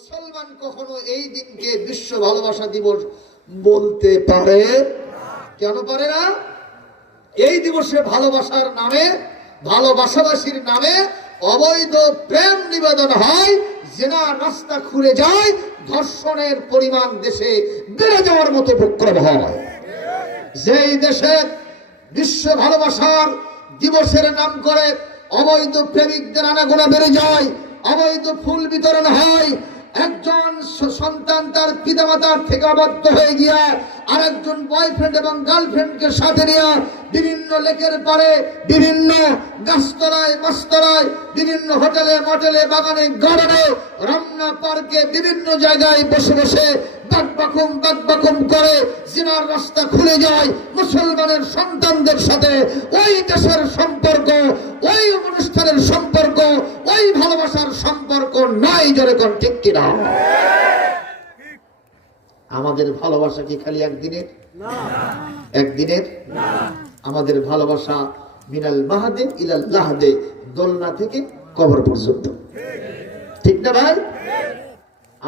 মুসলমান কখনো এই দিনকে বিশ্ব ভালোবাসা দিবস বলতে পারে? কেন পারে না? এই দিবসে ভালোবাসার নামে, ভালোবাসাবাসীর নামে অবৈধ প্রেম নিবেদন হয়, জিনা রাস্তা খুলে যায়, ধর্ষণের পরিমাণ দেশে বেড়ে যাওয়ার মতো উপক্রম হয়। যেই দেশে বিশ্ব ভালোবাসার দিবসের নাম করে অবৈধ প্রেমিকদের আনাগোনা বেড়ে যায়, অবৈধ ফুল বিতরণ হয়, একজন সন্তান তার পিতামাতার থেকে আবদ্ধ হয়ে গিয়া আরেকজন বয়ফ্রেন্ড এবং গার্লফ্রেন্ডকে সাথে নিয়ে বিভিন্ন লেকের পারে, বিভিন্ন গাছতলায়, মাছতলায়, বিভিন্ন হোটেলে, মোটেলে, বাগানে, গার্ডেনে, রমনা পার্কে, বিভিন্ন জায়গায় বসে বসে বাকবাকুম করে জিনার রাস্তা খুলে যায়। মুসলমানের সন্তানদের সাথে ওই দেশের সম্পর্ক, ওই অনুষ্ঠানের সম্পর্ক, ওই ভালোবাসার সম্পর্ক নাই। জোরে কোন ঠিক কিনা? আমাদের ভালোবাসা কি খালি একদিনের? একদিনের না। আমাদের ভালোবাসা মিনাল মাহাদে ইলাল লাহাদে, দোলনা থেকে কবর পর্যন্ত। ঠিক না ভাই?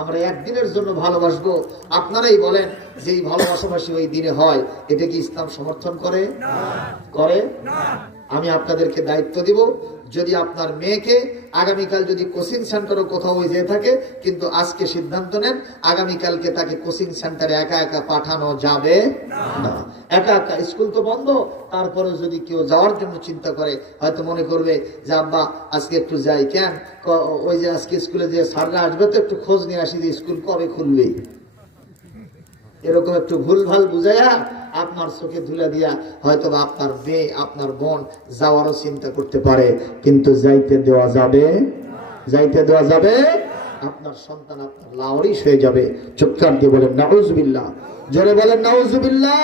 আমরা একদিনের জন্য ভালোবাসবো। আপনারাই বলেন যে এই ভালোবাসাবাসী ওই দিনে হয়, এটা কি ইসলাম সমর্থন করে? করে না। আমি আপনাদেরকে দায়িত্ব দিব, যদি আপনার মেয়েকে আগামীকাল যদি কোচিং সেন্টারে কোথাও যেয়ে থাকে, কিন্তু আজকে সিদ্ধান্ত নেন আগামীকালকে তাকে কোচিং সেন্টারে একা একা পাঠানো যাবে না। একা একা স্কুল তো বন্ধ, তারপরেও যদি কেউ যাওয়ার জন্য চিন্তা করে, হয়তো মনে করবে যে আব্বা আজকে একটু যাই, কেন ওই যে আজকে স্কুলে যে স্যাররা আসবে তো একটু খোঁজ নিয়ে আসি যে স্কুল কবে খুলবে। এরকম একটু ভুলভাল বুঝাইয়া আপনার চোখে ধুলা দিয়া হয়তো আপনার মেয়ে, আপনার বোন যাওয়ারও চিন্তা করতে পারে, কিন্তু যাইতে দেওয়া যাবে? যাইতে দেওয়া যাবে? আপনার সন্তান আপনার লাওয়ারিশ হয়ে যাবে। চিৎকার দিয়ে বলেন নাউজুবিল্লাহ, জোরে বলেন নাউজুবিল্লাহ।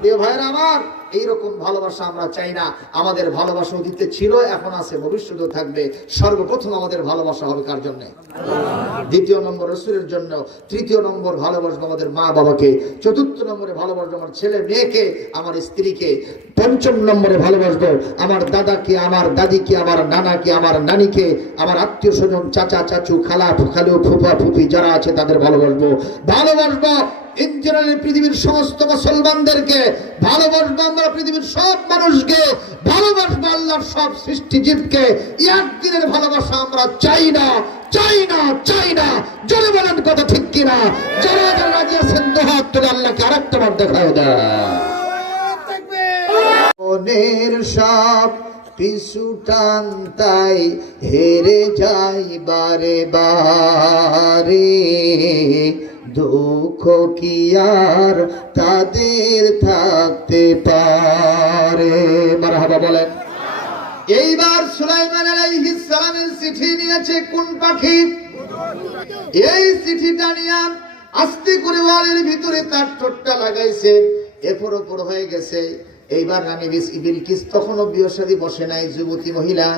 প্রিয় ভাইরা আমার, এইরকম ভালোবাসা আমরা চাই না। আমাদের ভালোবাসা অতীতে ছিল, এখন আছে, ভবিষ্যতেও থাকবে। সর্বপ্রথম আমাদের ভালোবাসা হবে কার জন্য? দ্বিতীয় নম্বর রাসূলের জন্য। তৃতীয় নম্বর ভালোবাসবো আমাদের মা বাবাকে। চতুর্থ নম্বরে ভালোবাসবো আমার ছেলে মেয়েকে, আমার স্ত্রীকে। পঞ্চম নম্বরে ভালোবাসবো আমার দাদাকে, আমার দাদিকে, আমার নানাকে, আমার নানিকে, আমার আত্মীয় স্বজন, চাচা চাচু, খালা খালু, ফুফা ফুফি যারা আছে তাদের ভালোবাসবো। ভালোবাসবো ইন্টারনেট পৃথিবীর সমস্ত মুসলমানদেরকে, ভালোবাসবো আমরা পৃথিবীর সব মানুষকে, ভালোবাসবো আল্লাহর সব সৃষ্টিজীবকে। একদিনের ভালোবাসা আমরা চাই না, চাই না, চাই না। জোরে বলেন কথা ঠিক কিনা? যারা যারা রাজি আছেন দুহাত তুলে আল্লাহকে আরেকটাবার দেখায় দেয়। মনের সব পিছু টান তাই হেরে যাই বারে বারে, দুঃখ কি আর তাদের থাকতে পারে? মারহাবা বলেন। এইবার সুলাইমান আলাইহিস সালামের চিঠি নিয়েছে কোন পাখি? এই চিঠিটা নিয়ে আস্তে করে ওয়ালের ভিতরে তার ঠোঁটটা লাগাইছে, এরপর ওপর হয়ে গেছে। এইবার রানী বিলকিস তখনও বিয়ে শাদী বসে নাই, যুবতী মহিলা।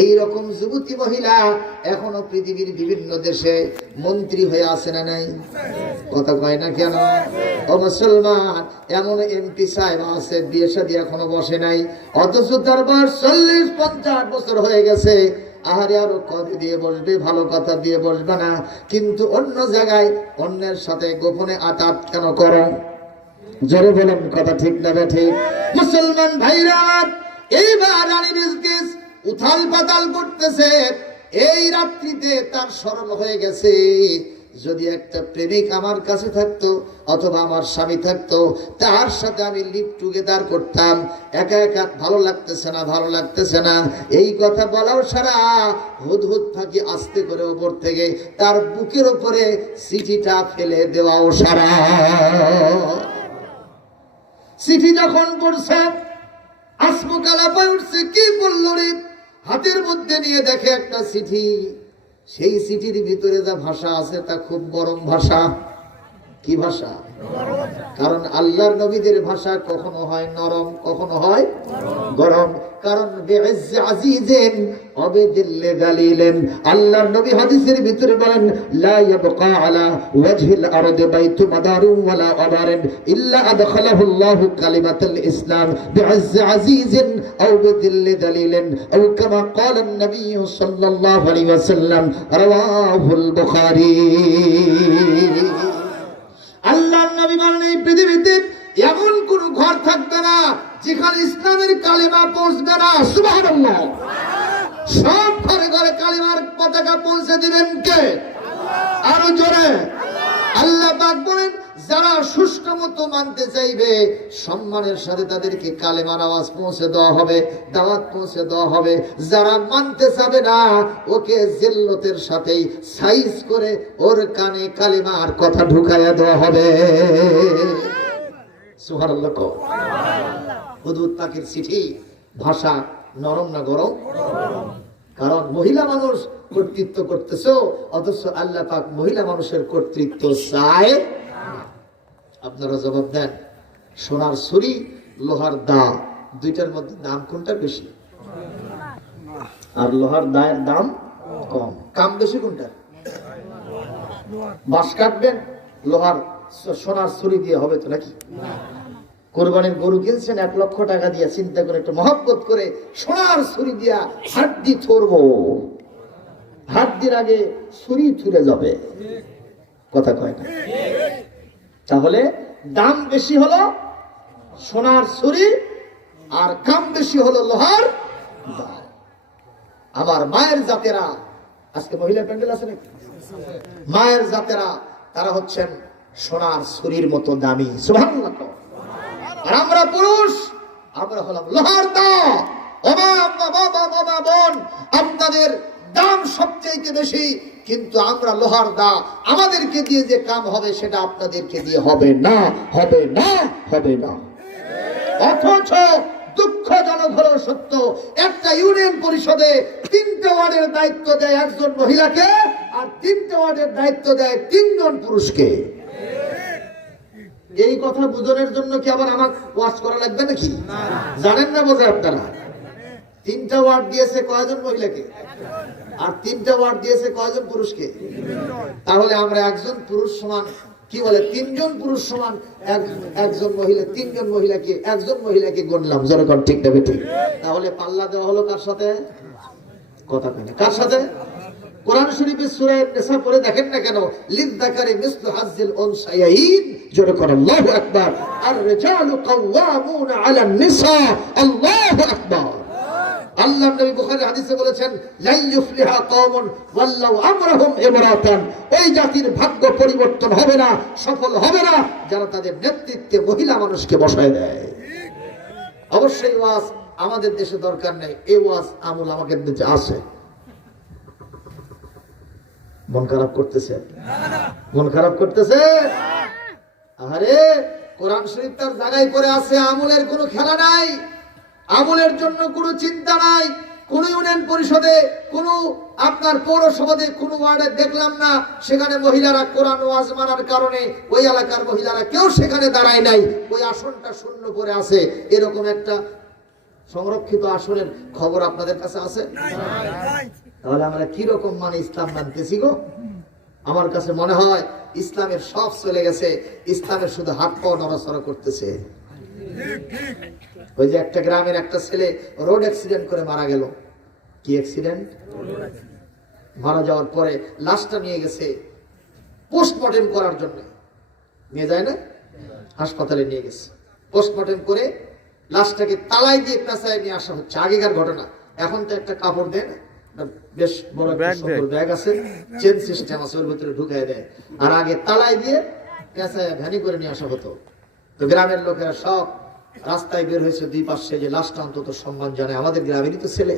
এই রকম যুবতী মহিলা এখনো পৃথিবীর বিভিন্ন দেশে মন্ত্রী হয়ে আছে না নাই? কথা কয় না কেন? ও মুসলমান, এমন এমপি সাহেব আছে বিয়ে শাদী এখনো বসে নাই, অথচ তার বয়স 40-50 বছর হয়ে গেছে। আহারে, আরো কবে দিয়ে বসবে? ভালো কথা দিয়ে বসবে না, কিন্তু অন্য জায়গায় অন্যের সাথে গোপনে আতাত কেন করো? জোরে বলেন কথা ঠিক না ঠিক? মুসলমান ভাইরা, এইবার রানী বিলকিস উথাল পাতাল করতেছে। এই রাত্রিতে তার স্মরণ হয়ে গেছে, যদি একটা প্রেমিক আমার কাছে থাকতো অথবা আমার স্বামী থাকতো, তার সাথে আমি লিভ টুগেদার করতাম। একা একা ভালো লাগতেছে না, ভালো লাগতেছে না। এই কথা বলাও সারা, হুদহুদ থাকি আস্তে করে উপর থেকে তার বুকের উপরে চিঠিটা ফেলে দেওয়াও সারা। চিঠি যখন পড়ছে আসমকালা পায় উঠছে, কি বলল রে? হাতের মধ্যে নিয়ে দেখে একটা চিঠি। সেই চিঠির ভিতরে যা ভাষা আছে তা খুব গরম ভাষা। কি ভাষা? কারণ আল্লাহর নবীদের ভাষা কখনো হয় নরম, কখনো হয় গরম। কারণ বিইজ্জি আজিজিন অবিদিল্লি যালিলিন, আল্লাহর নবী হাদিসের ভিতরে বলেন লা ইয়াবকা আলা ওয়াজহিল আরদি বাইতু মাদারুন ওয়ালা আবারিন ইল্লা আদখালাহু আল্লাহু কালিমাতুল ইসলাম বিইজ্জি আজিজিন আও বিদিল্লি যালিলিন আও কামা ক্বালা an-নবী সাল্লাল্লাহু আলাইহি ওয়াসাল্লাম রাওয়াহুল বুখারী। আল্লাহর নবী বলেন এই পৃথিবীতে এমন কোন ঘর থাকবে না যেখানে ইসলামের কালিমা পৌঁছবে না। সুবহানাল্লাহ। সব ঘরে ঘরে কালিমার পতাকা পৌঁছে দিবেন কে? আরো জোরে। আল্লাহ পাক বলেন যারা সুষ্ঠু মতো মানতে চাইবে সম্মানের সাথে তাদেরকে কালেমার আওয়াজ পৌঁছে দেওয়া হবে, দাওয়াত পৌঁছে দেওয়া হবে। যারা মানতে চাবে না ওকে জিল্লতের সাথেই সাইজ করে ওর কানে কালেমার কথা ঢুকাইয়া দেওয়া হবে। সুবহানাল্লাহ। হুদুদ পাকের চিঠি ভাষা নরম না গরম? কারণ মহিলা মানুষ কর্তৃত্ব করতেছো, অথচ আল্লাহ পাক মহিলা মানুষের কর্তৃত্ব চায়। আপনারা জবাব দেন। সোনার ছুরি, লোহার দা, দুইটার মধ্যে দাম কোনটা বেশি? আর লোহার দায়ের দাম কম। কাম বেশি কোনটা? বাঁশ কাটবেন লোহার সোনার ছুরি দিয়ে হবে তো নাকি? কোরবানির গরু কিনছেন 1 লক্ষ টাকা দিয়ে, চিন্তা করে একটু মহব্বত করে সোনার ছুরি দিয়া হাড্ডি থরবো, হাড্ডির আগে ছুরি থুরে যাবে, কথা কয় না? তাহলে দাম বেশি হলো সোনার ছুরি আর কাম বেশি হলো লোহার দা। আমার মায়ের জাতেরা, আজকে মহিলা প্যান্ডেল আছে নাকি? মায়ের জাতেরা তারা হচ্ছেন সোনার ছুরির মতো দামি। সুবহানাল্লাহ। আর আমরা পুরুষ, আমরা হলাম লোহার দা। বোন, আপনাদের দাম সবচেয়ে বেশি, কিন্তু আমরা লোহার দা। আমাদেরকে দিয়ে যে কাম হবে সেটা আপনাদেরকে দিয়ে হবে না, হবে না, হবে না। অথচ দুঃখজনক হলো সত্য, একটা ইউনিয়ন পরিষদে 3টে ওয়ার্ডের দায়িত্ব দেয় একজন মহিলাকে, আর 3টে ওয়ার্ডের দায়িত্ব দেয় 3 জন পুরুষকে। এই কথা বুঝানোর জন্য কি আবার আমার ওয়াজ করা লাগবে নাকি? জানেন না বোঝা আপনারা? 3টা ওয়ার্ড দিয়েছে কয়জন মহিলাকে, আর 3টা ওয়ার্ড দিয়েছে কয়জন পুরুষকে? তাহলে আমরা একজন পুরুষ সমান, কি বলে 3 জন পুরুষ সমান একজন মহিলা, 3 জন মহিলাকে, একজন মহিলাকে গণলাম। যখন ঠিক না ঠিক, তাহলে পাল্লা দেওয়া হলো কার সাথে? কথা কয় না, কার সাথে? কোরআন শরীফের সূরা নিসা পড়ে দেখেন না কেন, লিযযাকারি মিসলু হাজ্জিল উনসায়াইন, জোরে করে আল্লাহু আকবার। আর রিজালু কাওয়ামুনা আলান নিসা, আল্লাহু আকবার। আল্লাহ নবী বুখারী হাদিসে বলেছেন লা ইউফলিহা কওমুন ওয়াল্লাউ আমরাহুম ইমরাতান, ওই জাতির ভাগ্য পরিবর্তন হবে না, সফল হবে না যারা তাদের নেতৃত্বে মহিলা মানুষকে বসায় দেয়। অবশ্যই ওয়াজ আমাদের দেশে দরকার নেই, এই ওয়াজ আমল আমাদের দেশে আছে। মন খারাপ করতেছে? মন খারাপ করতেছে? আরে কোরআন শরীফ তার জায়গায় পড়ে আছে, আমলের কোনো খেলা নাই, আমলের জন্য কোনো চিন্তা নাই। কোন ইউনিয়ন পরিষদে, কোন আপনার পৌরসভাতে, কোন ওয়ার্ডে দেখলাম না সেখানে মহিলারা কোরআন ওয়াজ মানার কারণে ওই এলাকার মহিলারা কেউ সেখানে দাঁড়ায় নাই, ওই আসনটা শূন্য করে আছে। এরকম একটা সংরক্ষিত আসনের খবর আপনাদের কাছে আছে? তাহলে আমরা কি রকম মানে ইসলাম মানতেছি গো? আমার কাছে মনে হয় ইসলামের সব চলে গেছে, ইসলামের শুধু হাত পা নড়াচড়া করতেছে। ওই যে একটা গ্রামের একটা ছেলে রোড অ্যাক্সিডেন্ট করে মারা গেল। কি অ্যাক্সিডেন্ট? মারা যাওয়ার পরে লাশটা নিয়ে গেছে পোস্টমর্টেম করার জন্য। নিয়ে যায় না, হাসপাতালে নিয়ে গেছে পোস্টমর্টেম করে, লাশটাকে তালাই দিয়ে পেঁচায় নিয়ে আসা হচ্ছে। আগেকার ঘটনা, এখন তো একটা কাপড় দেয় না, বেশ বড় ব্যাগ আছে, চেন সিস্টেম আছে, ওর ভিতরে ঢুকায় দেয়। আর আগে তালাই দিয়ে পেঁচায় ভ্যানি করে নিয়ে আসা হতো। তো গ্রামের লোকেরা সব রাস্তায় বের হয়েছে, 2 পাশে যে লাশটা অন্তত সম্মান জানে, আমাদের গ্রামেরই তো ছেলে,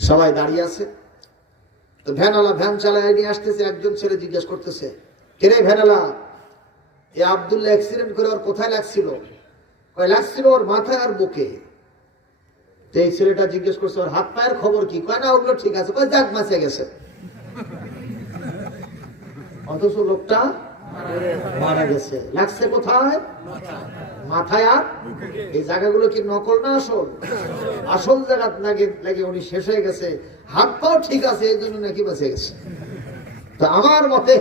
সবাই দাঁড়িয়ে আছে। তো ভ্যানওয়ালা ভ্যান চালায় নিয়ে আসতেছে। একজন ছেলে জিজ্ঞেস করতেছে, কে রে ভ্যানওয়ালা, এ আব্দুল্লাহ অ্যাক্সিডেন্ট করে ওর কোথায় লাগছিল? কয় লাগছিল ওর মাথায় আর বুকে। তো এই ছেলেটা জিজ্ঞেস করছে ওর হাত পায়ের খবর কি? কয় না ওগুলো ঠিক আছে। কয় যাক, বাঁচে গেছে। অথচ লোকটা মারা গেছে। লাগছে কোথায়? মাথায়। আর এই জায়গাগুলো কি নকল না আসল? আসল জায়গা লাগে উনি শেষ হয়ে গেছে, হাত পাও ঠিক আছে, এই জন্য নাকি বেঁচে গেছে। তো আমার মতে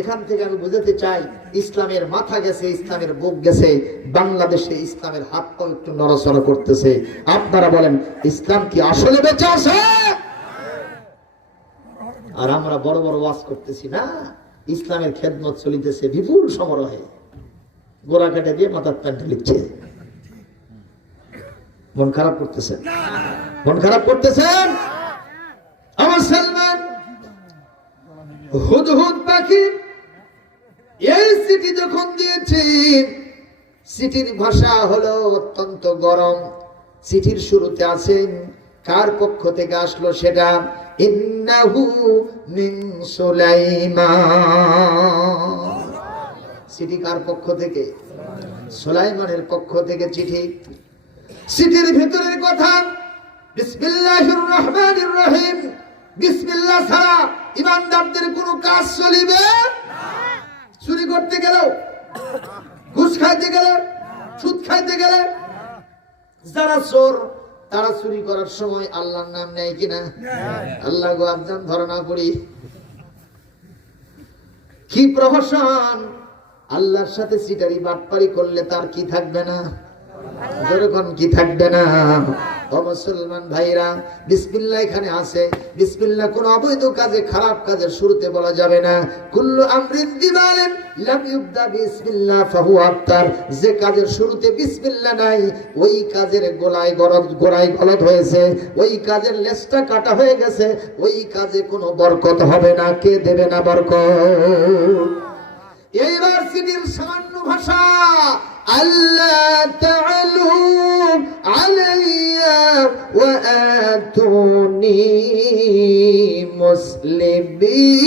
এখান থেকে আমি বুঝাতে চাই, ইসলামের মাথা গেছে, ইসলামের বুক গেছে, বাংলাদেশে ইসলামের হাত পাও একটু নড়াচড়া করতেছে। আপনারা বলেন, ইসলাম কি আসলে বেঁচে আছে? আর আমরা বড় বড় ওয়াজ করতেছি না, ইসলামের খেদমত চলিতেছে বিপুল সমারোহে, গোড়া কাটে দিয়ে মাথার প্যান্ট লিখছে। মন খারাপ করতেছেন? মন খারাপ করতেছেন? আমার সালমান হুদহুদ পাখি এই চিঠি যখন দিয়েছেন, চিঠির ভাষা হলো অত্যন্ত গরম। চিঠির শুরুতে আছেন কার পক্ষ থেকে আসলো সেটা, ইন্নাহু মিন সুলাইমান। চিঠি কার পক্ষ থেকে? সুলাইমানের পক্ষ থেকে চিঠি। চিঠির ভিতরের কথা, বিসমিল্লাহির রহমানির রহিম। বিসমিল্লাহ ছাড়া ইমানদারদের কোনো কাজ চলিবে না। চুরি করতে গেলে, ঘুষ খাইতে গেলে, সুদ খাইতে গেলে, যারা চোর তারা চুরি করার সময় আল্লাহর নাম নেয় কিনা? আল্লাহ গো আজান ধরে না পড়ি। কি প্রহসন! আল্লাহর সাথে সিটারি বাটপারি করলে তার কি থাকবে না? যেরকম কি থাকবে না? ও মুসলমান ভাইরা, বিসমিল্লাহ এখানে আছে। বিসমিল্লাহ কোন অবৈধ কাজে, খারাপ কাজের শুরুতে বলা যাবে না। কুল্লু আমরিন বিমালিন লাম ইবদা বিসমিল্লাহ ফাহুয়া আবতার। যে কাজের শুরুতে বিসমিল্লাহ নাই, ওই কাজের গোড়ায় গলদ হয়েছে, ওই কাজের লেজটা কাটা হয়ে গেছে, ওই কাজে কোনো বরকত হবে না। কে দেবে না বরকত? এইবার সিটির সামান্য ভাষা, আল্লাহ তাআলু আলাইয়া ওয়া আতুনি মুসলিমিন।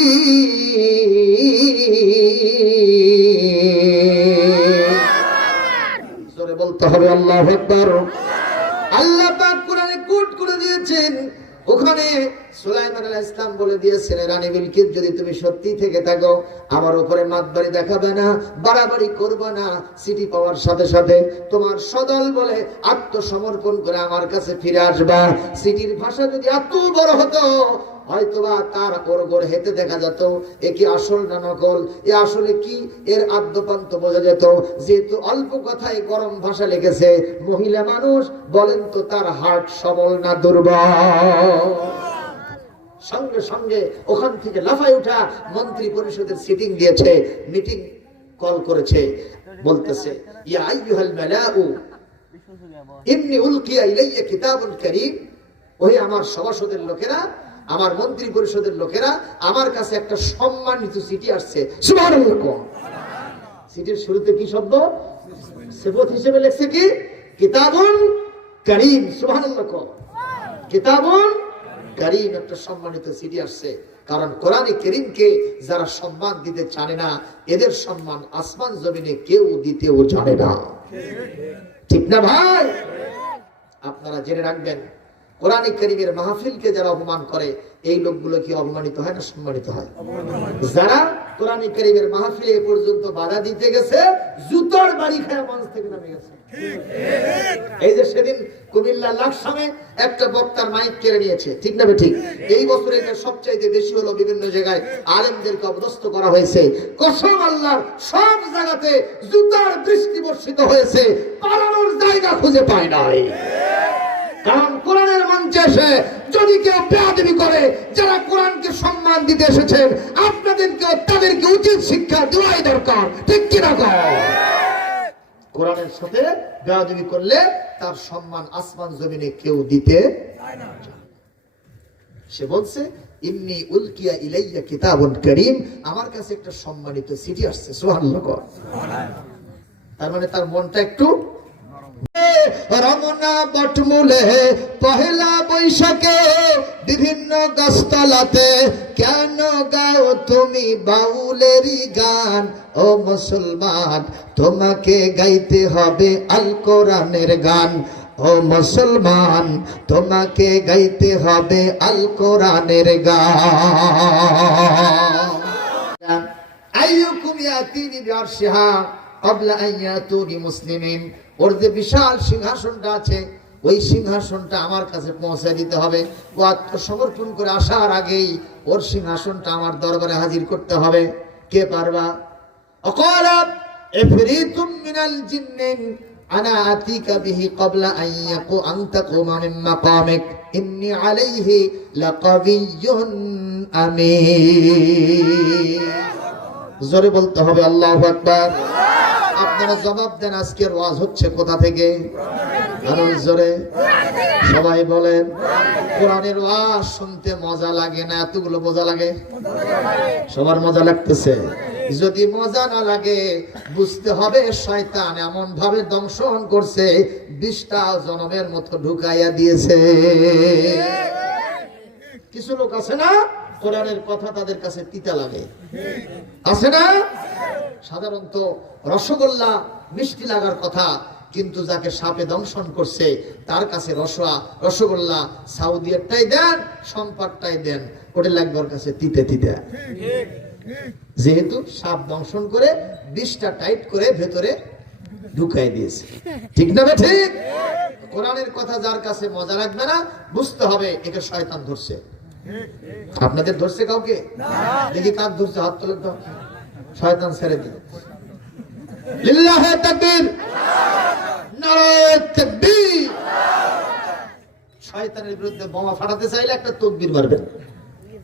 জোরে বলতে হবে আল্লাহু আকবার। আল্লাহ পাক কোরআনে কোট করে দিয়েছেন, ওখানে সুলাইমান আলাইহিস সালাম বলে দিয়েছেন, রানী বিলকিস যদি তুমি সত্যি থেকে থাকো, আমার উপরে মাতবাড়ি দেখাবে না, বাড়াবাড়ি করবে না। চিঠি পাওয়ার সাথে সাথে তোমার সদল বলে আত্মসমর্পণ করে আমার কাছে ফিরে আসবা। চিঠির ভাষা যদি এত বড় হতো, হয়তোবা তার ওর হেতে দেখা যেত এ কি আসল না নকল, এ আসলে কি, এর আদ্যপান্ত বোঝা যেত। যেহেতু অল্প কথায় গরম ভাষা লিখেছে, মহিলা মানুষ, বলেন তো তার হার্ট সবল না দুর্বল? সঙ্গে সঙ্গে ওখান থেকে লাফায় উঠা মন্ত্রী পরিষদের সিটিং দিয়েছে, মিটিং কল করেছে, বলতেছে, ইয়া আইয়ুহাল মালাউ ইন্নী উলকিয়া ইলাইয়া কিতাবুন কারীম। ওই আমার সভাসদের লোকেরা, আমার মন্ত্রী পরিষদের লোকেরা, আমার কাছে একটা সম্মানিত চিঠি আসছে। সুবহানাল্লাহ। চিঠির শুরুতে কি শব্দ? সিফত হিসেবে লিখছে কি? কিতাবুন কারীম। সুবহানাল্লাহ। কিতাবুন কারীম, একটা সম্মানিত চিঠি আসছে। কারণ কোরআনে কারীমকে যারা সম্মান দিতে জানে না, এদের সম্মান আসমান জমিনে কেউ দিতেও জানে না। ঠিক না ভাই? আপনারা জেনে রাখবেন, কোরআনে কারীমের মাহফিলকে যারা অপমান করে, এই লোকগুলো কি অপমানিত হয় না সম্মানিত হয়? যারা কোরআনে কারীমের মাহফিলে এ পর্যন্ত বাধা দিতে গেছে, জুতার বাড়ি খায় মঞ্চ থেকে নামে গেছে। এই যে সেদিন কুমিল্লা লাকসামে একটা বক্তার মাইক কেড়ে নিয়েছে, ঠিক না ঠিক? এই বছর এটা সবচাইতে বেশি হলো, বিভিন্ন জায়গায় আলেমদেরকে অপদস্থ করা হয়েছে। কসম আল্লাহর, সব জায়গাতে জুতার দৃষ্টি বর্ষিত হয়েছে, পালানোর জায়গা খুঁজে পায় নাই। কারণ কোরআনের মঞ্চে এসে যদি কেউ বেয়াদবি করে, যারা কোরআনকে সম্মান দিতে এসেছেন, আপনাদেরকে তাদেরকে উচিত শিক্ষা দেওয়াই দরকার, ঠিক কিনা? কোরআনের সাথে বেয়াদবি করলে তার সম্মান আসমান জমিনে কেউ দিতে চায় না। সে বলছে, ইন্নী উলকিয়া ইলাইয়া কিতাবুন কারীম, আমার কাছে একটা সম্মানিত চিঠি আসছে। সুবহানাল্লাহ। তার মানে তার মনটা একটু রমনা বটমূলে পহেলা বৈশাখে বিভিন্ন গাছতলাতে কেন গাও তুমি বাউলেরই গান? ও মুসলমান, তোমাকে গাইতে হবে আল কোরআনের গান। ও মুসলমান, তোমাকে গাইতে হবে আল কোরআনের গান। আইয়ুকুম ইয়াতি ইয়াতিনি বিআরশিহা ক্বাবলা আন ইয়াতুনি মুসলিমিন। ওর যে বিশাল সিংহাসনটা আছে ওই সিংহাসনটা আমার কাছে পৌঁছে দিতে হবে। ও আত্মসমর্পণ করে আসার আগেই ওর সিংহাসনটা আমার দরবারে হাজির করতে হবে। কে পারবা? অকালা ইফরিতুম মিনাল জিন্নি আনা আতিকা বিহি ক্বাবলা আন তাকুমা মিন মাকামিক ইন্নী আলাইহি লাকাবিয়্যুন আমিন। জোরে বলতে হবে আল্লাহু আকবার। আপনারা জবাব দেন, আজকের ওয়াজ হচ্ছে কোথা থেকে? আরো জোরে সবাই বলেন। কোরআনের ওয়াজ শুনতে মজা লাগে না? এতগুলো মজা লাগে? সবার মজা লাগতেছে? যদি মজা না লাগে বুঝতে হবে শয়তান এমন ভাবে দংশন করছে 20টা জনমের মতো ঢুকাইয়া দিয়েছে। কিছু লোক আছে না কোরআনের কথা তাদের কাছে তিতা লাগে, আছে না? সাধারণত রসগোল্লা মিষ্টি লাগার কথা, কিন্তু যাকে সাপে দংশন করছে তার কাছে রসগোল্লা সাউদিয়ারটাই দেন, সম্পাদটাই দেন, ওটা লাগবে ওর কাছে তিতে তিতে। যেহেতু সাপ দংশন করে 20টা টাইট করে ভেতরে ঢুকাই দিয়েছে। ঠিক না? ঠিক। কোরআনের কথা যার কাছে মজা লাগবে না বুঝতে হবে একে শয়তান ধরছে। আপনাদের ধরছে কাউকে? দেখি কাক ধরছে, হাত তোলেন তো। শয়তান ছেড়ে দিল। লিল্লাহে তাকবীর, নারায়ে তাকবীর। শয়তানের বিরুদ্ধে বোমা ফাটাতে চাইলে একটা তাকবীর মারবেন,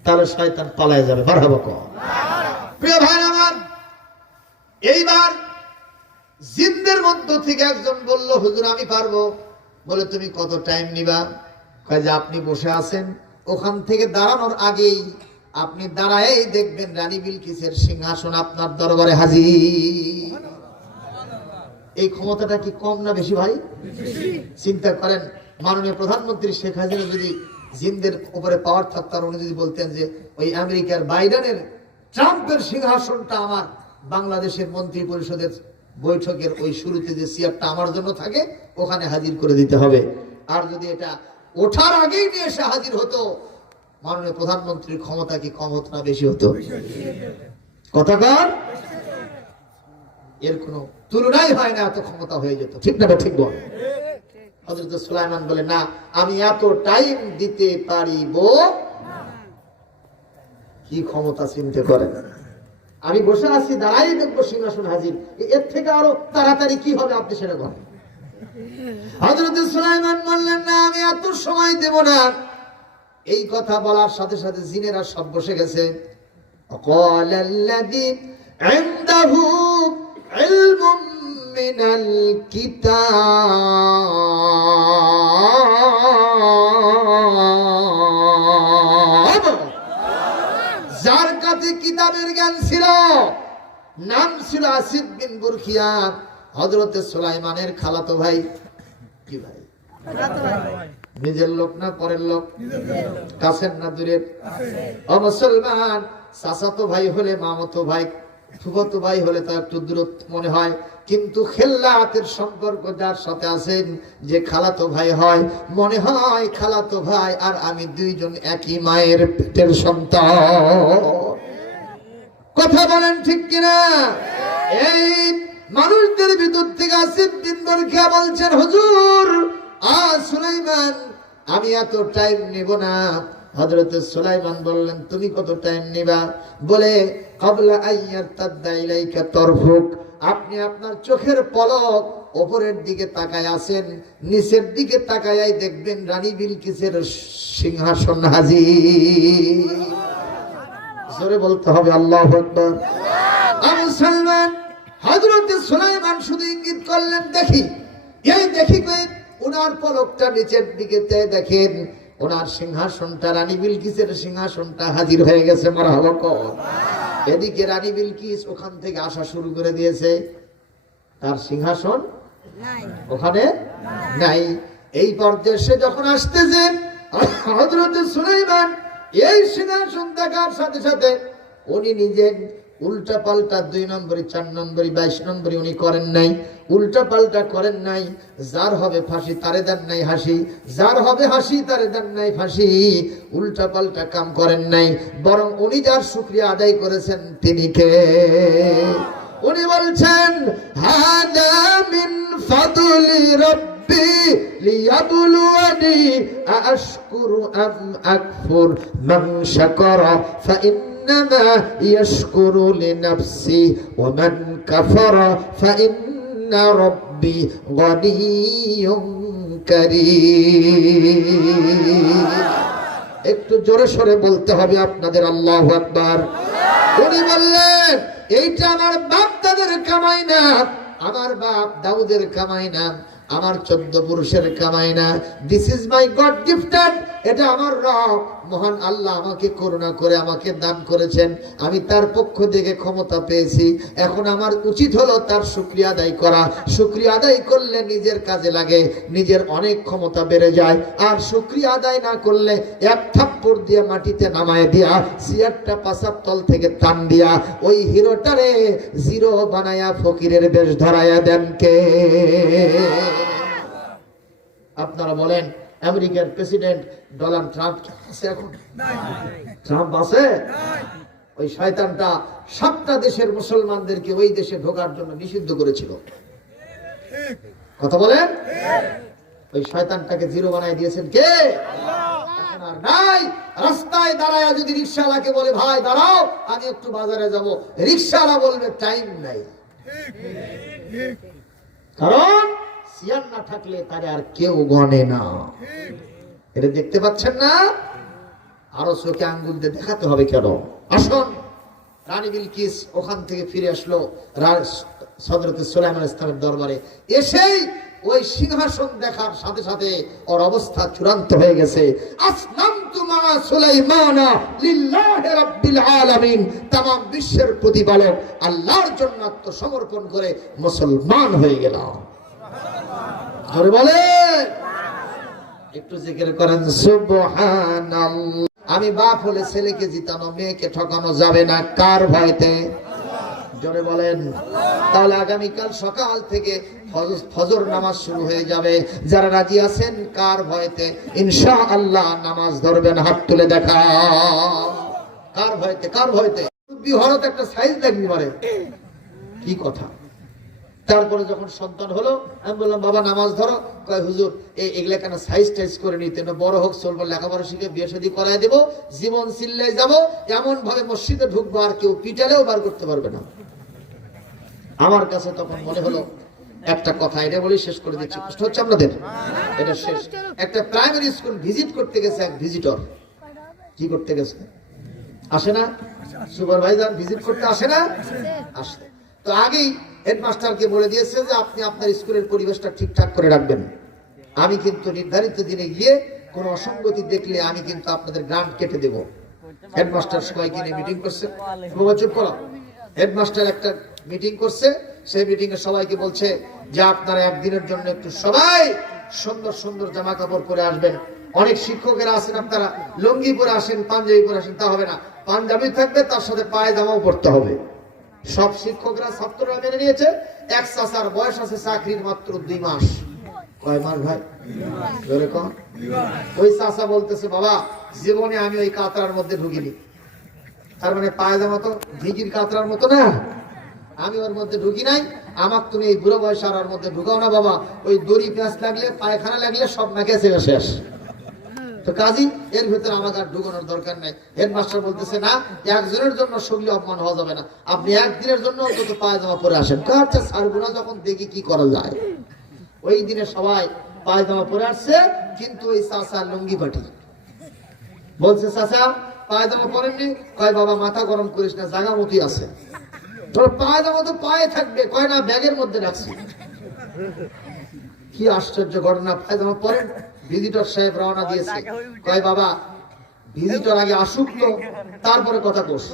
তাহলে শয়তান পালায় যাবে। মারহাবা কও। প্রিয় ভাই আমার, এইবার জিনদের মধ্য থেকে একজন বলল, হুজুর আমি পারবো। বলে তুমি কত টাইম নিবা? কয় যে আপনি বসে আছেন ওখান থেকে দাঁড়ানোর আগেই আপনি দাঁড়ায় দেখবেন রানী বিলকিসের সিংহাসন আপনার দরবারে হাজির। এই ক্ষমতাটা কি কম না বেশি ভাই? চিন্তা করেন, মাননীয় প্রধানমন্ত্রী শেখ হাসিনা যদি জিনদের উপরে পাওয়ার থাকতো আর উনি যদি বলতেন যে ওই আমেরিকার বাইডেনের ট্রাম্পের সিংহাসনটা আমার বাংলাদেশের মন্ত্রী পরিষদের বৈঠকের ওই শুরুতে যে চেয়ারটা আমার জন্য থাকে ওখানে হাজির করে দিতে হবে। আর যদি এটা ওঠার আগেই নিয়ে এসে হাজির হতো, মাননীয় প্রধানমন্ত্রীর ক্ষমতা কি কম হতো না বেশি হতো? কথাকার এর কোনো তুলনাই হয় না, এত ক্ষমতা হয়ে যেত। ঠিক না? ঠিক বল। হযরত সুলাইমান বলে, না আমি এত টাইম দিতে পারিব। কি ক্ষমতা চিন্তা করেন। আমি বসে আছি, দাঁড়াই দেখবো সিংহাসন হাজির। এর থেকে আরো তাড়াতাড়ি কি হবে আপনি সেটা বলেন। হযরত সুলাইমান বললেন, না আমি এত সময় দেব না। এই কথা বলার সাথে সাথে জিনেরা সব বসে গেছে। ক্বালাল্লাযী ইনদাহু ইলমুম মিনাল কিতাব, যার কাছে কিতাবের জ্ঞান ছিল, নাম ছিল আসিফ বিন বুরখিয়া, হযরত সুলাইমানের খালাতো ভাই। কি ভাই? নিজের লোক না পরের লোক? কাছের না দূরের? ও মুসলমান, চাচাতো ভাই হলে মামাতো ভাই, ফুফাতো ভাই হলে তা একটু দূরত্ব মনে হয়, কিন্তু খেল্লাতের সম্পর্ক যার সাথে আছেন, যে খালাতো ভাই হয়, মনে হয় খালাতো ভাই আর আমি দুইজন একই মায়ের পেটের সন্তান। কথা বলেন ঠিক কিনা? এই মানুষদের ভিতর থেকে আসিফ বিন বুরখিয়া বলছেন, হুজুর সুলাইমান আমি এত টাইম নিব না। হযরত সুলাইমান বললেন, তুমি কত টাইম নিবা? বলে ক্বাবলা আইয়ারতাদ্দা ইলাইকা তরফুক, আপনি আপনার চোখের পলক উপরের দিকে তাকায় আছেন, নিচের দিকে তাকায় দেখবেন রানী বিলকিসের সিংহাসন হাজির। জোরে বলতে হবে আল্লাহু আকবার। আবু সালমান হযরত সুলাইমান শুধু ইঙ্গিত করলেন, দেখি। এই দেখি কই ওনার পলকটা নিচের দিকে দেখেন ওনার সিংহাসনটা, রানী বিলকিসের সিংহাসনটা হাজির হয়ে গেছে। মারহাবা কও। এদিকে রানী বিলকিস ওখান থেকে আসা শুরু করে দিয়েছে, তার সিংহাসন ওখানে নাই। এই পর্যায়ে যখন আসতেছে হযরত সুলাইমান এই সিংহাসন দেখার সাথে সাথে উনি নিজে উল্টা পাল্টা 2 নম্বরই 4 নম্বরই 22 নম্বরই উনি করেন নাই, উল্টা পাল্টা করেন নাই। যার হবে ফাঁসি তারে দেন নাই হাসি, যার হবে হাসি তারে দেন নাই ফাঁসি। উল্টা পাল্টা কাম করেন নাই, বরং উনি যার শুকরিয়া আদায় করেছেন তিনি কে? উনি বলছেন হাদা মিন ফাদলি রাব্বি লিয়াবলুয়ানি আশকুরু আম আকফুর মান শাকারা ফাইন্নামা ইয়াশকুরু লিনাফসি ওয়া মান কাফারা ফাইন্না রাব্বি গনিয়্যুম কারীম। একটু জোরে সরে বলতে হবে আপনাদের আল্লাহু আকবার। উনি বললেন এইটা আমার বাপ দাদের কামাই না, আমার বাপ দাউদের কামাই না, আমার 14 পুরুষের কামাই না। This is my god gifted. এটা আমার রব মহান আল্লাহ আমাকে করুণা করে আমাকে দান করেছেন। আমি তার পক্ষ থেকে ক্ষমতা পেয়েছি। এখন আমার উচিত হলো তার শুকরিয়া আদায় করা। শুকরিয়া আদায় করলে নিজের কাজে লাগে, নিজের অনেক ক্ষমতা বেড়ে যায়। আর শুকরিয়া আদায় না করলে এক থাপ্পড় দিয়ে মাটিতে নামায় দিয়া, সিয়ারটা পাছার তল থেকে টান দিয়া ওই হিরোটারে জিরো বানায়া ফকিরের বেশ ধরায়া দেন কে? আপনারা বলেন আমেরিকার প্রেসিডেন্ট ডোনাল্ড ট্রাম্প আছে? এখন ট্রাম্প আছে? ওই শয়তানটা 7টা দেশের মুসলমানদেরকে ওই দেশে ঢোকার জন্য নিষিদ্ধ করেছিল। কথা বলেন, ওই শয়তানটাকে জিরো বানায় দিয়েছেন কে? এখন আর নাই। রাস্তায় দাঁড়ায় যদি রিকশাওয়ালাকে বলে ভাই দাঁড়াও আমি একটু বাজারে যাব, রিকশাওয়ালা বলবে টাইম নাই। কারণ সিয়ার না থাকলে তারে আর কেউ গনে না। এটা দেখতে পাচ্ছেন না? আরো চোখে আঙ্গুল দিয়ে দেখাতে হবে কেন? আসুন, রানী বিলকিস ওখান থেকে ফিরে আসলো হযরত সুলাইমান ইসলামের দরবারে। এসেই ওই সিংহাসন দেখার সাথে সাথে ওর অবস্থা চূড়ান্ত হয়ে গেছে। আসলামতু মা সুলাইমানা লিল্লাহি রাব্বিল আলামিন। तमाम বিশ্বের প্রতিপালক আল্লাহর জন্য আত্মসমর্পণ করে মুসলমান হয়ে গেল। জোরে বলে একটু জিকির করেন সুবহানাল্লাহ। আমি বাপ হলে ছেলেকে জিতানো, মেয়েকে ঠকানো যাবে না। কার ভয়তে? জোরে বলেন। তাহলে আগামীকাল সকাল থেকে ফজর নামাজ শুরু হয়ে যাবে। যারা রাজি আছেন কার ভয়তে ইনশাআল্লাহ নামাজ ধরবেন? হাত তুলে দেখা। কার ভয়তে? কার ভয়তে? বিহরত একটা সাইজ লাগবে পারে। কি কথা? তারপরে যখন সন্তান হলো আমি বললাম বাবা নামাজ ধরো। কয় হুজুর এগুলা কেন সাইজ টাইজ করে নিতে? বড় হোক চলবো, লেখাপড়া শিখে বিয়ে শাদী করায় দেবো, জীবন চিল্লে যাবো, এমন ভাবে মসজিদে ঢুকবো আর কেউ পিটালেও বার করতে পারবে না। আমার কাছে তখন মনে হলো একটা কথা, এটা বলি শেষ করে দিচ্ছি, কষ্ট হচ্ছে আপনাদের? এটা শেষ। একটা প্রাইমারি স্কুল ভিজিট করতে গেছে এক ভিজিটর। কি করতে গেছে? আসে না? সুপারভাইজার ভিজিট করতে আসে না? আসে। তো আগেই হেডমাস্টারকে বলে দিয়েছে যে আপনি আপনার স্কুলের পরিবেশটা ঠিকঠাক করে রাখবেন। আমি কিন্তু নির্ধারিত দিনে গিয়ে কোনো অসঙ্গতি দেখলে আমি কিন্তু আপনাদের গ্রান্ট কেটে দেব। হেডমাস্টার সবাইকে নিয়ে মিটিং করছে। চুপ করো। হেডমাস্টার একটা মিটিং করছে। সেই মিটিং এ সবাইকে বলছে যে আপনারা একদিনের জন্য একটু সবাই সুন্দর সুন্দর জামা কাপড় পরে আসবেন। অনেক শিক্ষকেরা আছেন আপনারা লুঙ্গি পরে আসেন, পাঞ্জাবি পরে আসেন, তা হবে না। পাঞ্জাবি থাকবে, তার সাথে পায়জামাও পরতে হবে। সব শিক্ষকরা ছাত্ররা মেনে নিয়েছে। এক চাচার বয়স আছে চাকরির মাত্র 2 মাস। কয় মাস ভাই? এরকম। ওই চাচা বলতেছে বাবা জীবনে আমি ওই কাতরার মধ্যে ঢুকিনি। তার মানে পায়জামা তো ভিগির কাতরার মতো না, আমি ওর মধ্যে ঢুকি নাই। আমার তুমি এই বুড়ো বয়স আর ওর মধ্যে ঢুকাও না বাবা। ওই দড়ি পেঁয়াজ লাগলে, পায়খানা লাগলে সব নাকে শেষ। তো কাজী এর ভিতরে আমাকে আর ঢুকানোর দরকার নাই। হেডমাস্টার বলতেছে না, একজনের জন্য সগলি অপমান হওয়া যাবে না, আপনি একদিনের জন্য অন্তত পায়জামা পরে আসেন। আচ্ছা ছাড়বো না, যখন দেখি কি করা যায়। ওই দিনে সবাই পায়জামা পরে আসছে, কিন্তু ওই চাচা লুঙ্গি পাটি বলছে চাচা পায়জামা পরেননি? কয় বাবা মাথা গরম করিস না, জায়গা মতোই আছে। তোর পায়জামা তো পায়ে থাকবে। কয় না ব্যাগের মধ্যে রাখছি। কি আশ্চর্য ঘটনা! পায়জামা পরেন। ভিজিটর সাহেব রওনা দিয়েছে। কয় বাবা ভিজিটর আগে আসুক তো তারপরে কথা কোস।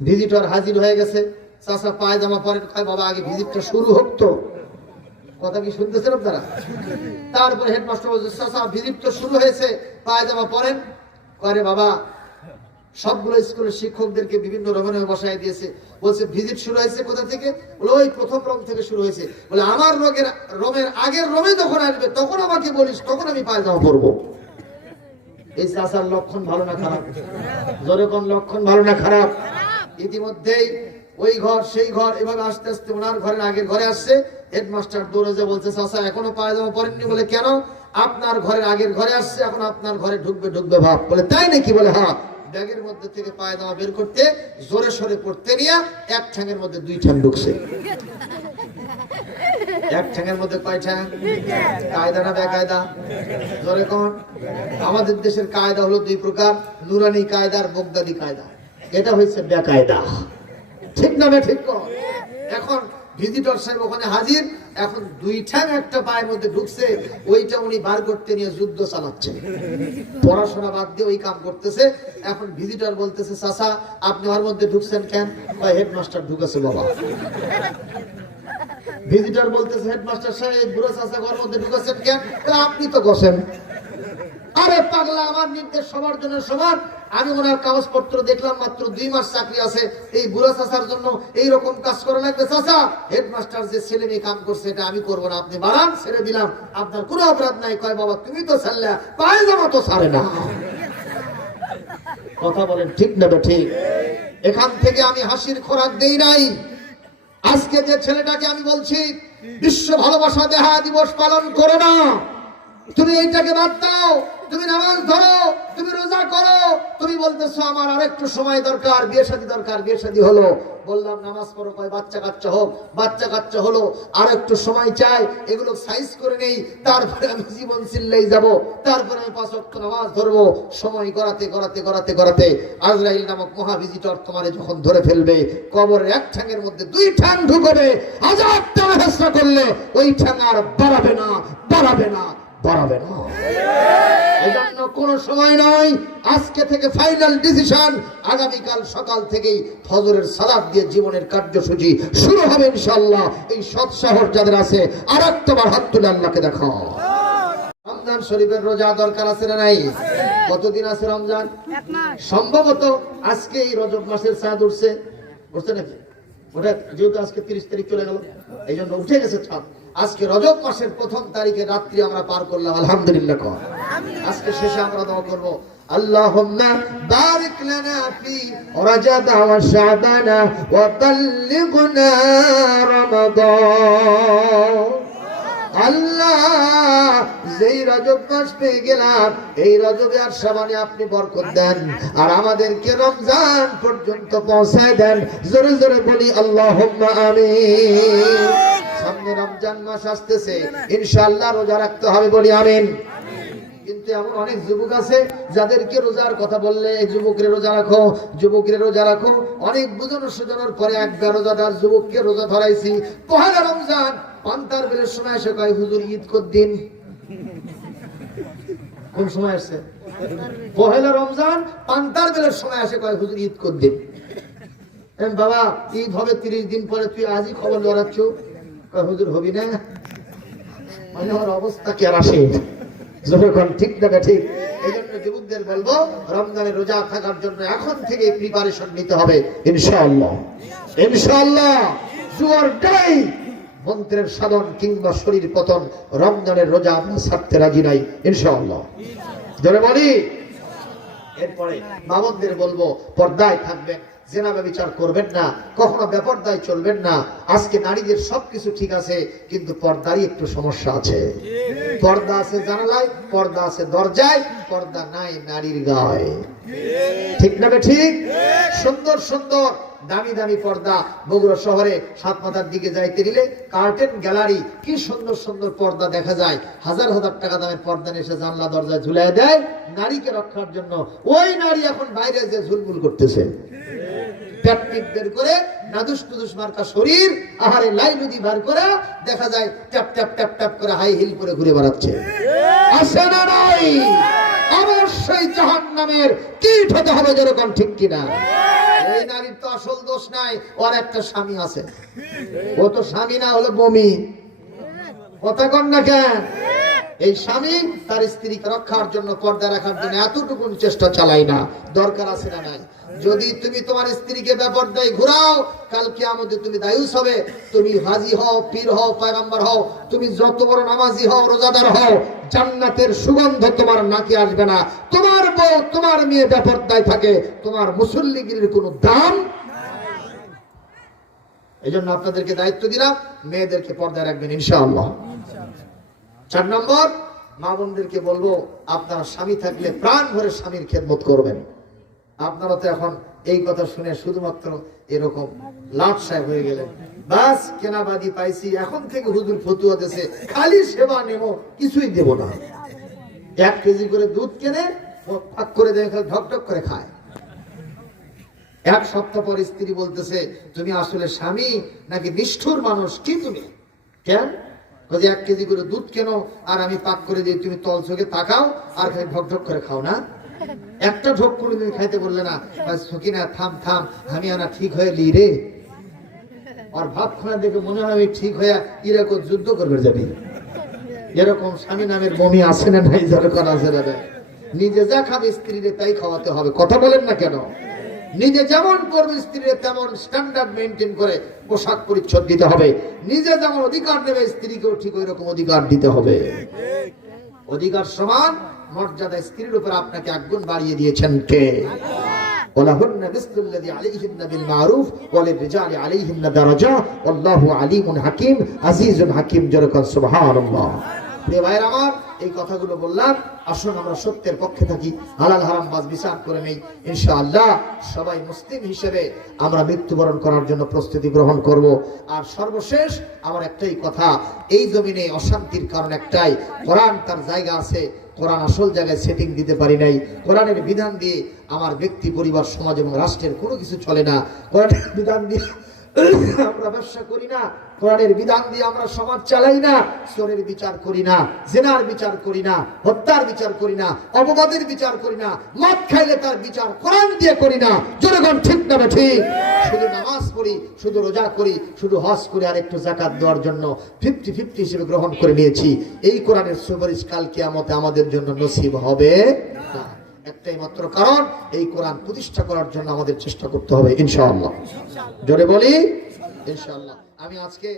ভিজিটর হাজির হয়ে গেছে। চাচা পায়জামা পরেন। কয় বাবা আগে ভিজিটটা শুরু হোক তো। কথা কি শুনতেছেন আপনারা? তারপরে হেডমাস্টার বলছে চাচা ভিজিট তো শুরু হয়েছে, পায়জামা পরেন। কয় বাবা সবগুলো স্কুলের শিক্ষকদেরকে বিভিন্ন রোমে বসায় দিয়েছে। বলছে ভিজিট শুরু হয়েছে কোথা থেকে? বলে ওই প্রথম রোম থেকে শুরু হয়েছে। বলে আমার রোমের আগের রোমে যখন আসবে তখন আমাকে বলিস, তখন আমি পায়জামা পরবো। এই চাচার লক্ষণ ভালো না খারাপ? জোরে কোন লক্ষণ ভালো না খারাপ? ইতিমধ্যেই ওই ঘর সেই ঘর, এভাবে আস্তে আস্তে ওনার ঘরের আগের ঘরে আসছে। হেডমাস্টার দৌড়ে যে বলছে, চাচা এখনো পায়জামা পরেননি? বলে কেন? আপনার ঘরের আগের ঘরে আসছে, এখন আপনার ঘরে ঢুকবে ঢুকবে ভাব। বলে তাই নাকি? বলে হ্যাঁ। ব্যাগের মধ্যে থেকে পায়জামা বের করতে জোরে সোরে পড়তে নিয়ে এক ঠ্যাঙের মধ্যে দুই ঠ্যাং ঢুকছে। এক ঠ্যাঙের মধ্যে কয় ঠ্যাং? কায়দা না বেকায়দা? জোরে কোন? আমাদের দেশের কায়দা হলো দুই প্রকার, নুরানি কায়দা আর বগদাদি কায়দা। এটা হচ্ছে বেকায়দা। ঠিক না বে ঠিক কর? এখন ভিজিটর সাহেব ওখানে হাজির, এখন দুই ঠ্যাং একটা পায়ের মধ্যে ঢুকছে, ওইটা উনি বার করতে নিয়ে যুদ্ধ চালাচ্ছে। পড়াশোনা বাদ দিয়ে ওই কাম করতেছে। এখন ভিজিটর বলতেছে, চাচা আপনি ওর মধ্যে ঢুকছেন কেন? হেডমাস্টার ঢুকেছে বাবা। ভিজিটর বলতেছে, হেডমাস্টার সাহেব বুড়ো চাচা ঘর মধ্যে ঢুকেছেন কেন? আপনি তো বসেন। আরে পাগলা, আমার নির্দেশ সবার জন্য সমান। আমি ওনার কাগজপত্র দেখলাম, মাত্র 2 মাস চাকরি আছে, এই বুড়া চাচার জন্য এইরকম কাজ করা লাগবে। চাচা হেডমাস্টার যে ছেলে মেয়ে কাম করছে এটা আমি করবো না, আপনি বাড়ান, ছেড়ে দিলাম, আপনার কোনো অপরাধ নাই। কয় বাবা তুমি তো ছাড়লে, পায়জামা তো ছাড়ে না। কথা বলেন ঠিক না ঠিক? এখান থেকে আমি হাসির খোরাক দেই নাই। আজকে যে ছেলেটাকে আমি বলছি বিশ্ব ভালোবাসা দেহা দিবস পালন করো না, তুমি এইটাকে বাদ দাও, তুমি নামাজ ধরো, তুমি রোজা করো। তুমি বলতেছো আমার আরেকটু সময় দরকার, বিয়ে শাদী দরকার। বিয়ে শাদী হলো, বললাম নামাজ পড়ো, কয় বাচ্চা কাচ্চা হোক। বাচ্চা কাচ্চা হলো, আর একটু সময় চাই, এগুলো সাইজ করে নেই, তারপরে আমি জীবন চিল্লাই যাব, তারপরে আমি 5 ওয়াক্ত নামাজ ধরবো। সময় গড়াতে গড়াতে গড়াতে গড়াতে আজরাইল নামক মহা ভিজিটর তোমারে যখন ধরে ফেলবে, কবরের এক ঠ্যাঙের মধ্যে 2 ঠ্যাং ঢুকবে। হাজার টাকা হেসরা করলে ওই ঠ্যাং আর বাড়াবে না, বাড়াবে না, বাড়াবে না। এজন্য কোনো সময় নয়, আজকে থেকে ফাইনাল ডিসিশন। আগামীকাল সকাল থেকেই ফজরের সালাত দিয়ে জীবনের কার্যসূচি শুরু হবে ইনশাআল্লাহ। এই সৎ শহর যাদের আছে, আর একটাবার হাত তুলে আল্লাহকে দেখাও। রমজান শরীফের রোজা দরকার আছে না নাই? কতদিন আছে রমজান? 1 মাস। সম্ভবত আজকে এই রজব মাসের চাঁদ উঠছে, উঠছে নাকি? ওটা যেহেতু আজকে 30 তারিখ চলে গেল, এই জন্য উঠে গেছে চাঁদ। আজকে রজব মাসের 1ম তারিখে রাত্রি আমরা পার করলাম, আলহামদুলিল্লাহ। আজকে শেষে আমরা দোয়া করব, আল্লাহুম্মা বারিক লানা ফি রাজাব ওয়া শাবান ওয়া বাল্লিগনা রমাদান। আল্লাহ, যেই রজব মাস পেয়ে গেলাম, এই রজবে আর শাবানে আপনি বরকত দেন, আর আমাদেরকে রমজান পর্যন্ত পৌঁছায় দেন। জোরে জোরে বলি আল্লাহুম্মা আমিন। সামনে রমজান মাস আসতেছে, ইনশাআল্লাহ রোজা রাখতে হবে, বলি আমিন। কিন্তু এমন অনেক যুবক আছে যাদেরকে রোজার কথা বললে, এই যুবকরে রোজা রাখো, যুবকরে রোজা রাখো। অনেক বুঝানো সুজানোর পরে একবার রোজাদার যুবককে রোজা ধরাইছি। পহেলা রমজান পান্তার বেলের সময় এসে কয়, হুজুর ঈদ কদ্দিন? কোন সময় আসছে? পহেলা রমজান পান্তার বেলের সময় আসে কয়, হুজুর ঈদ কদ্দিন? বাবা ঈদ হবে 30 দিন পরে, তুই আজই খবর লড়াচ্ছ? হুজুর হবি না, মানে আমার অবস্থা কে আসে? যখন ঠিক না ঠিক? এই জন্য যুবকদের বলবো, রমজানের রোজা থাকার জন্য এখন থেকে প্রিপারেশন নিতে হবে ইনশাআল্লাহ। ইনশাআল্লাহ জোর ডাই মন্ত্রের সাধন কিংবা শরীর পতন, রমজানের রোজা আমরা ছাড়তে রাজি নাই ইনশাআল্লাহ। ধরে বলি। এরপরে মামুনদের বলবো, পর্দায় থাকবেন, জেনা ব্যভিচার করবেন না, কখনো বেপরদায় চলবেন না। আজকে নারীদের সবকিছু ঠিক আছে, কিন্তু পর্দারই একটু সমস্যা আছে। পর্দা আছে জানালায়, পর্দা আছে দরজায়, পর্দা নাই নারীর গায়ে। ঠিক না ঠিক? সুন্দর সুন্দর দামি দামি পর্দা বগুড়া শহরে সাতমাথার দিকে যাইতে দিলে কার্টেন গ্যালারি, কি সুন্দর সুন্দর পর্দা দেখা যায়। হাজার হাজার টাকা দামের পর্দা এসে জানলা দরজায় ঝুলাই দেয় নারীকে রক্ষার জন্য। ওই নারী এখন বাইরে যে ঝুলমুল করতেছে, বের করে নাদুস কুদুস মার্কা শরীর, আহারে লাইলুদি বার করে দেখা যায় ট্যাপ ট্যাপ ট্যাপ ট্যাপ করে হাই হিল করে ঘুরে বেড়াচ্ছে। আছে না নাই? অবশ্যই জাহান্নামের কীট হতে হবে, যেরকম ঠিক কিনা? ওই নারীর তো আসল দোষ নাই, ওর একটা স্বামী আছে। ও তো স্বামী না হলে বমি। কথা কন না কেন? এই স্বামী তার স্ত্রীকে রক্ষার জন্য, পর্দা রাখার জন্য এতটুকু চেষ্টা চালাই না? দরকার আছে না নাই? যদি তুমি তোমার স্ত্রীকে বেপরদায় ঘুরাও, কাল কিয়ামতে তুমি দায়ুস হবে। তুমি হাজী হও, পীর হও, পয়গম্বর হও, তুমি যত বড় নামাজি হও, রোজাদার হও, জান্নাতের সুগন্ধ তোমার নাকে আসবে না। তোমার বউ, তোমার মেয়ে বেপরদায় থাকে, তোমার মুসল্লিগিরির কোনো দাম। এই জন্য আপনাদেরকে দায়িত্ব দিলাম, মেয়েদেরকে পর্দায় রাখবেন ইনশাআল্লাহ। 4 নম্বর, মা বোনদেরকে বলবো আপনারা স্বামী থাকলে প্রাণ ভরে স্বামীর খেদমত করবেন। আপনারা তো এখন এই কথা শুনে শুধুমাত্র এরকম লাট সাহেব হয়ে গেলেন, বাস কেনাবাদি পাইছি, এখন থেকে হুজুর ফতুয়া দিয়েছে খালি সেবা নেব, কিছুই দেব না। 1 কেজি করে দুধ কেনে পাক করে দেয়, ঢকঢক করে খায়। 1 সপ্তাহ পর স্ত্রী বলতেছে তুমি আসলে স্বামী নাকি নিষ্ঠুর মানুষ, কি তুমি? কেন? 1 কেজি করে দুধ কেন আর আমি পাক করে দিই, তুমি তল চোখে তাকাও আর খালি ঢকঢক করে খাও না। একটা ঢোক করে তুমি খাইতে বললে না, সকিনা থাম থাম, আমি আনা ঠিক হয়ে লি রে। আর ভাবখানা দেখে মনে হয় আমি ঠিক হয়ে ইরাক যুদ্ধ করবে যাবি। এরকম স্বামী নামের বমি আছে না নাই? যেরকম আছে না, নিজে যা খাবে স্ত্রীরে তাই খাওয়াতে হবে। কথা বলেন না কেন? নিজে যেমন করবে স্ত্রীরে তেমন স্ট্যান্ডার্ড মেনটেন করে পোশাক পরিচ্ছদ দিতে হবে। নিজে যেমন অধিকার দেবে স্ত্রীকেও ঠিক ওই রকম অধিকার দিতে হবে। অধিকার সমান মর্যাদা স্ত্রীর উপর আপনাকে 1 গুণ বাড়িয়ে দিয়েছেন কে? ওয়ালাহুন্না মিসলুল্লাযী আলাইহিন্না বিল মারুফ ওয়া লিররিজালি আলাইহিন্না দারাজা ওয়াল্লাহু আলিমুন হাকীম আজিজুন হাকীম। যেরকম সুবহানাল্লাহ। প্রিয় ভাইরা আমার, এই কথাগুলো বললাম, আসুন আমরা সত্যের পক্ষে থাকি, হালাল হারাম বাজ বিচার করে নেই ইনশাআল্লাহ। সবাই মুসলিম হিসেবে আমরা মৃত্যুবরণ করার জন্য প্রস্তুতি গ্রহণ করব। আর সর্বশেষ আমার একটাই কথা, এই জমিনে অশান্তির কারণ একটাই, কোরআন তার জায়গা আছে, কোরআন আসল জায়গায় সেটিং দিতে পারি নাই। কোরআনের বিধান দিয়ে আমার ব্যক্তি, পরিবার, সমাজ এবং রাষ্ট্রের কোনো কিছু চলে না। কোরআনের বিধান দিয়ে আমরা ব্যবসা করি না, কোরআনের বিধান দিয়ে আমরা সমাজ চালাই না, চোরের বিচার করি না, জেনার বিচার করি না, হত্যার বিচার করি না, অপবাদের বিচার করি না, মদ খাইলে তার বিচার কোরআন দিয়ে করি না। জনগণ ঠিক না ঠিক? শুধু নামাজ পড়ি, শুধু রোজা করি, শুধু হজ করি, আর একটু যাকাত দেওয়ার জন্য 50-50 হিসেবে গ্রহণ করে নিয়েছি। এই কোরআনের সুপারিশ কাল কিয়ামতে আমাদের জন্য নসিব হবে না। একটাই মাত্র কারণ, এই কোরআন প্রতিষ্ঠা করার জন্য আমাদের চেষ্টা করতে হবে ইনশাআল্লাহ। জোরে বলি ইনশাআল্লাহ। আমি আজকে